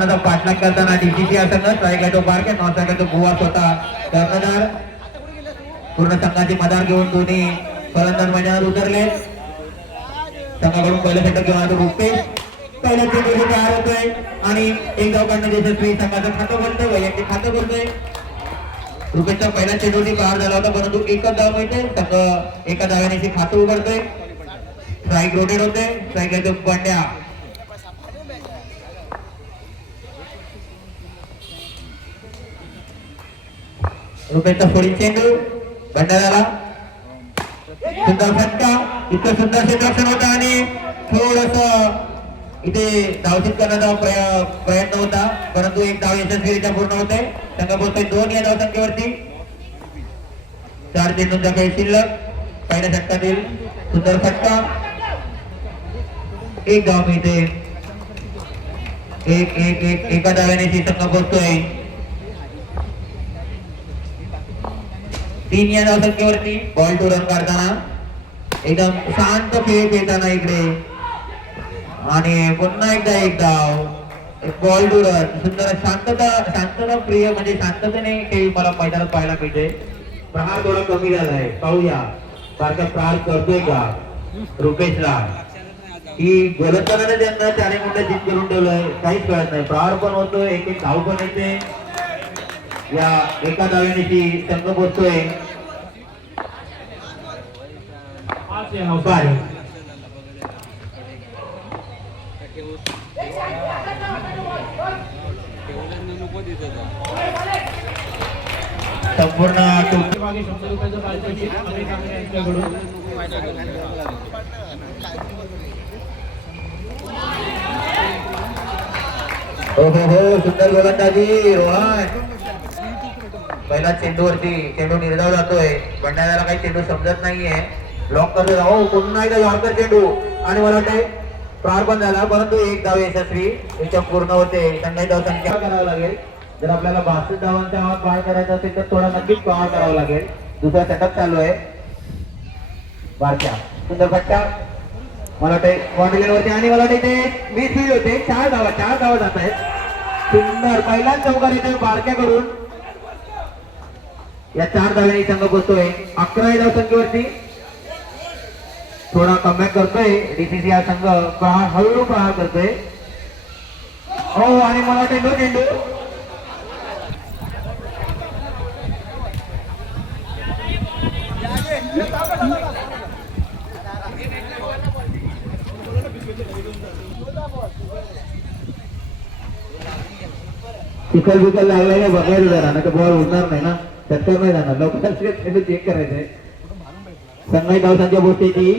पाठलाग करताना डीसीसी संघ स्ट्राईक आहे तो बारके नॉन स्ट्राईक आहे तो गोवा स्वतः कर्णधार पूर्ण संघाची मदार घेऊन दोन्ही फलंदाज मैदानात उतरले. संघाकडून पहिलं षटक घेऊन आलो रुपेश पहिल्या चेंडूला तयार होतोय आणि एक धाव काढणं यशस्वी संघाचं खातं बनतोय वैयक्तिक खातं करतोय. रुपेशचा पहिला चेंडूची पार झाला होता परंतु एकच धाव मिळते. संघ एका धाव्याने खातं उघडतोय. स्ट्राईक रोटेट होते. स्ट्राईक आहे तो बंड्या रुपेशचा फोडी चेंडू बंडाऱ्याला सुंदर फटका. इतकं सुंदर क्षेत्ररक्षण होतं आणि थोडस इथे धावचित करण्याचा प्रयत्न होता परंतु एक धाव यशस्वीरित्या पूर्ण होते. संघ पोहोचतोय 2 या धावसंख्येवरती. 4 चेंडूंचा खेळ शिल्लक. पहिल्या षटकातील सुंदर फटका. एक धाव मिळते. एका धाव्याने संघ पोहोचतोय 3 या धावसंख्येवरती. बॉल टू रन काढताना एकदम शांत खेळ खेळताना इकडे आणि पुन्हा एकदा एक धाव बॉल टू रन. सुंदर शांतता प्रिय म्हणजे शांततेने खेळ मला मैदानात पाहायला मिळते. प्रहार थोडा कमी झालाय. पाहूया सारखा प्रहार करतोय का रुपेशला की गोलंदाजाने त्यांना 4 मिनिटं जिंक करून ठेवलंय काहीच कळत नाही. प्रहार पण होतोय एक धाव पण येते. या एका धाव्याने संघ पोहोचतोय संपूर्ण हो सुंदर गोलंदाजी रोहन. पहिला चेंडूवरती चेंडू निर्धाव जातोय. बंडाऱ्याला काही चेंडू समजत नाहीये. ब्लॉक करतोय. हो पुन्हा एकदा यॉर्कर चेंडू आणि मला वाटतंय प्रार पण झाला परंतु एक धाव यशस्वी याच्या पूर्ण होते. संघाची धावसंख्या करावं लागेल. जर आपल्याला 62 धावांचा आवाज पार करायचा असेल तर थोडा नक्कीच पार करावा लागेल. दुसरा षटक चालू आहे बारक्या. सुंदर फटका मला वाटतंय बाउंड्रीवरती आणि मला वाटतं ते 20 फीट होते. 4 धावा जात आहेत. सुंदर पहिला चौकार येतोय बारक्याकडून. या 4 धाव्यांनी संघ पोहोचतोय 11 या धावसंख्येवरती. थोडा कमबॅक करतोय डीसीसी हा संघ. हळूहळू प्रहार करतोय. हो आणि मला चेंडू चिखल लागलाय ना बघायला जरा ना तर बॉल उडणार नाही ना. चक्कर नाही जाणार. लवकर चेंडू चेक करायचंय. संघाची धावसंख्या पोहोचते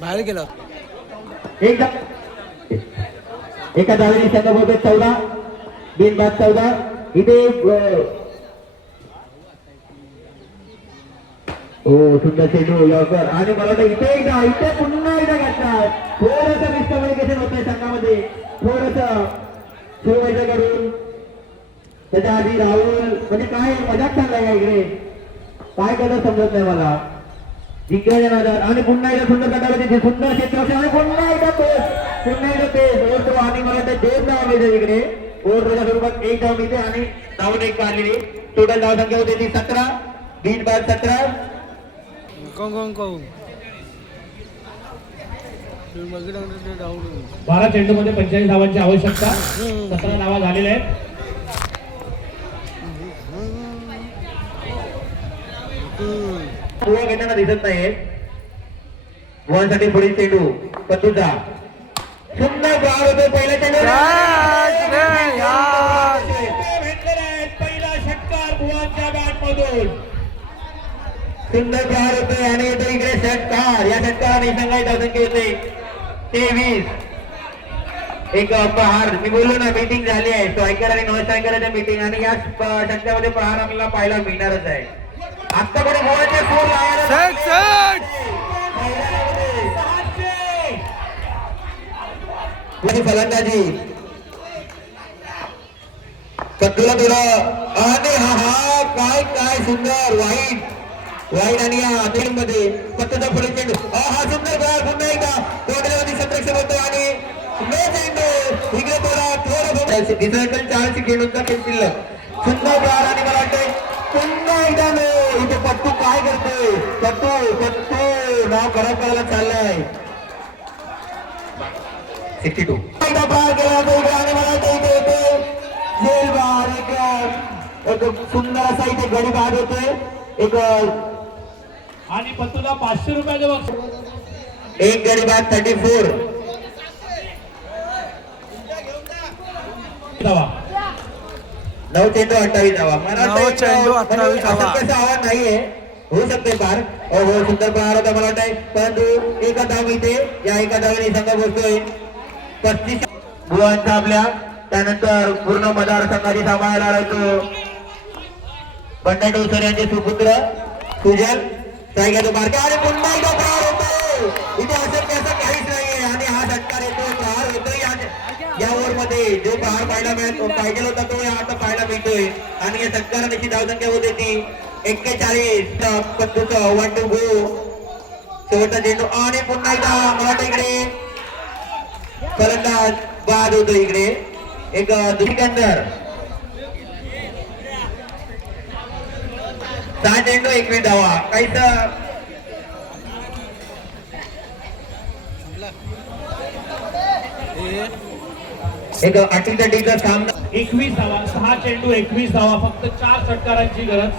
बाहेर गेला एका धावेने संघ पोहोचते 14 बिनबाद 14. इथे हो सुंदर चेंडू यॉर्कर आणि मला वाटतं इथे पुन्हा एकदा घातला. थोडंसं मिसकम्युनिकेशन होत आहे संघामध्ये. थोडंसं शिवमाईचं करून त्याच्या आधी राहुल म्हणजे काय मजाक चाललाय का इकडे काय करत समजत नाही मला. जिंकण्याच्या नादात आणि पुन्हा एकदा सुंदर गटामध्ये सुंदर क्षेत्र आणि पुन्हा एकदा पेस ओढतो आणि मला वाटतं 2 धाव मिळते इकडे. ओढच्या स्वरूपात 1 धाव मिळते आणि धावून 1 काढलेली. टोटल धावसंख्या होते ती 17 बिनबाद 17. 12 चेंडू मध्ये 45 धावांची आवश्यकता. 17 धावा झालेल्या आहेत. घेताना दिसत नाहीये. साठी पुढील चेंडू पत्तूचा सुंदर बाळ होतो. पहिला चेंडू पहिला षटकार भुवनच्या बॅट मधून सुंदर प्रहार होतोय आणि येतो इकडे षटकार. या षटकाराने संघाची धावसंख्या होते 23. एक प्रहार मी बोललो ना मीटिंग झाली आहे. स्ट्रायकर आणि नॉन स्ट्रायकरच्या मीटिंग आणि या षटकामध्ये प्रहार आपल्याला पाहायला मिळणारच आहे. आता कोणी गोळ्याचे सूर फलंदाजी कटूला थोडं आणि हा काय सुंदर वाईट आणि या मध्ये पत्तूचा पुढे चेंडू हा सुंदर बॉल पुन्हा एकदा संरक्षण होतो आणि चेंडू इकडे थोडा दिसायला 4 खेळूचा खेळ शिल्लक सुंदर बार आणि मला वाटतंय पुन्हा एकदा इथे पट्टू काय करतोय पट्टू नाव खराब करायला चाललंय 62 एकदा बार केला तो इकडे आणि मला वाटतं इथे येतोय जेल बार एक सुंदर असा इथे गडी बाद होतोय एक आणि पत्तूला 500 रुपयाचे बक्षीस एक गडी बाद 34 धावा 9 चेंडू 28 धावा मला 9 चेंडू 28 धावा. कसं आव्हान नाहीये होऊ शकते पार हो सुंदर प्रहार होता मला वाटतंय परंतु एका धाव इथे या एका धावेने संघ बसतोय 35 बुवांचा आपल्या त्यानंतर पूर्ण मतदारसंघाची सांभाळायला आलाय तो बंडा डोसर यांचे सुपुत्र सुजल सायगातो बारका आणि पुन्हा एकदा प्रहार होतो इथे असं काहीच नाहीये आणि हा षटकार येतो प्रहार होतोय या ओव्हर मध्ये जो प्रहार पाहिजे होता तो आता पाहायला मिळतोय आणि या षटकाराची धावसंख्या होते ती 41 पत्तूचा 1 to go शेवटचा चेंडू आणि पुन्हा एकदा मला वाटतं इकडे फलंदाज बाद होतो इकडे एक दुसरीकंदर 6 चेंडू 21 धावा काहीच एक अटीतटीचा सामना 21 धावा 6 चेंडू 21 धावा फक्त 4 षटकारांची गरज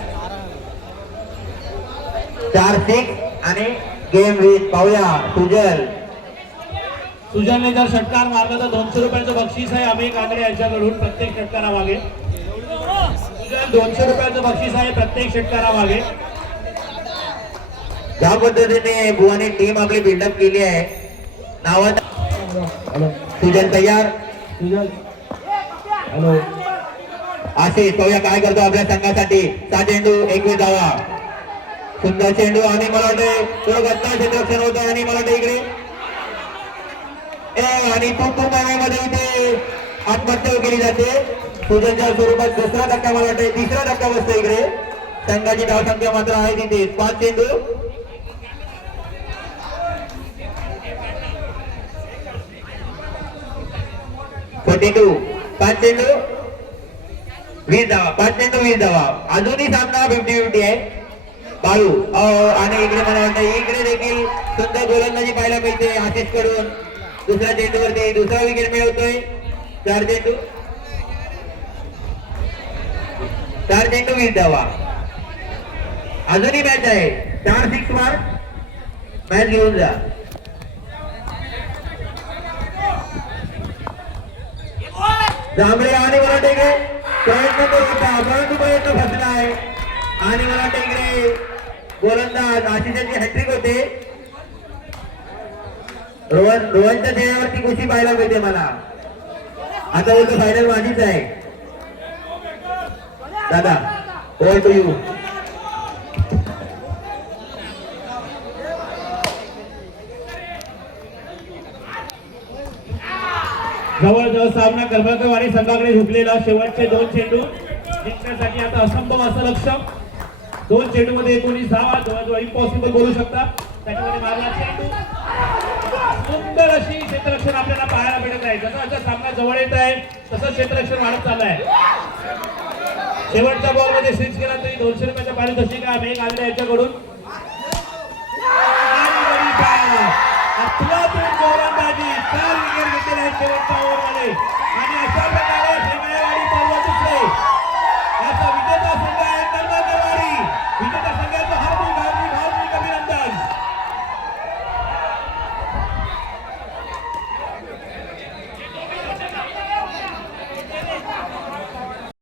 4-6 आणि गेम विथ पाहूया सुजलने जर षटकार मारला तर 200 रुपयाचं बक्षीस आहे अमेय कांगडे यांच्याकडून प्रत्येक षटकारामागे सुजल 200 रुपयाचं बक्षीस आहे प्रत्येक षटकारामागे ज्या पद्धतीने बुवाने टीम आपली बिल्डअप केली आहे नावात सुजल तयार सुजल हॅलो आशिष पाहूया काय करतो आपल्या संघासाठी 6 चेंडू 21 धावा सुंदर चेंडू आणि मला वाटतं थोडं गत्ता क्षेत्ररक्षण होतं आणि मला वाटतं इकडे आणि मध्ये इथे आत्महत्या केली जाते सुजनच्या स्वरूपात दुसरा धक्का मला वाटतं तिसरा धक्का बसतो इकडे संघाची धावसंख्या मात्र आहे तिथे 5 चेंडू 42 5 चेंडू 20 धावा 5 चेंडू 20 धावा अजूनही सामना 50-50 आहे बाळू आणि इकडे मला वाटतं इकडे देखील सुंदर गोलंदाजी पाहायला मिळते आशिष कडून दुसऱ्या चेंडूवरती दुसरा विकेट मिळवतोय 4 चेंडू 20 धावा अजूनही मॅच आहे 4-6 मार मॅच घेऊन जा जांभळे आणि मला टेके प्रयत्न करू होता परंतु प्रयत्न फसला आहे आणि मला टेकडे गोलंदाज आशिषाची हॅट्रिक होते रोहनच्या चेहऱ्यावरती खुशी पाहायला मिळते मला आता बोलतो फायनल माझीच आहे दादा ओव्हर टू यू जवळजवळ सामना कर्मकवाडी संघाकडे झुकलेला शेवटचे 2 चेंडू जिंकण्यासाठी आता असंभव असं लक्ष्य 2 चेंडू मध्ये 19 धावा जवळजवळ इम्पॉसिबल बोलू शकता त्याच्यामध्ये मारला चेंडू सुंदर अशी क्षेत्ररक्षण आपल्याला पाहायला मिळत आहे जसं जसं सामना जवळ येत आहे तसं क्षेत्ररक्षण वाढत चाललं आहे शेवटच्या बॉल मध्ये सिक्स केला तरी 200 रुपयाच्या पारितोषिक आहे अमेय कांगडे यांच्याकडून गोलंदाजी 4 विकेट घेतलेला आहे शेवटच्या ओव्हरमध्ये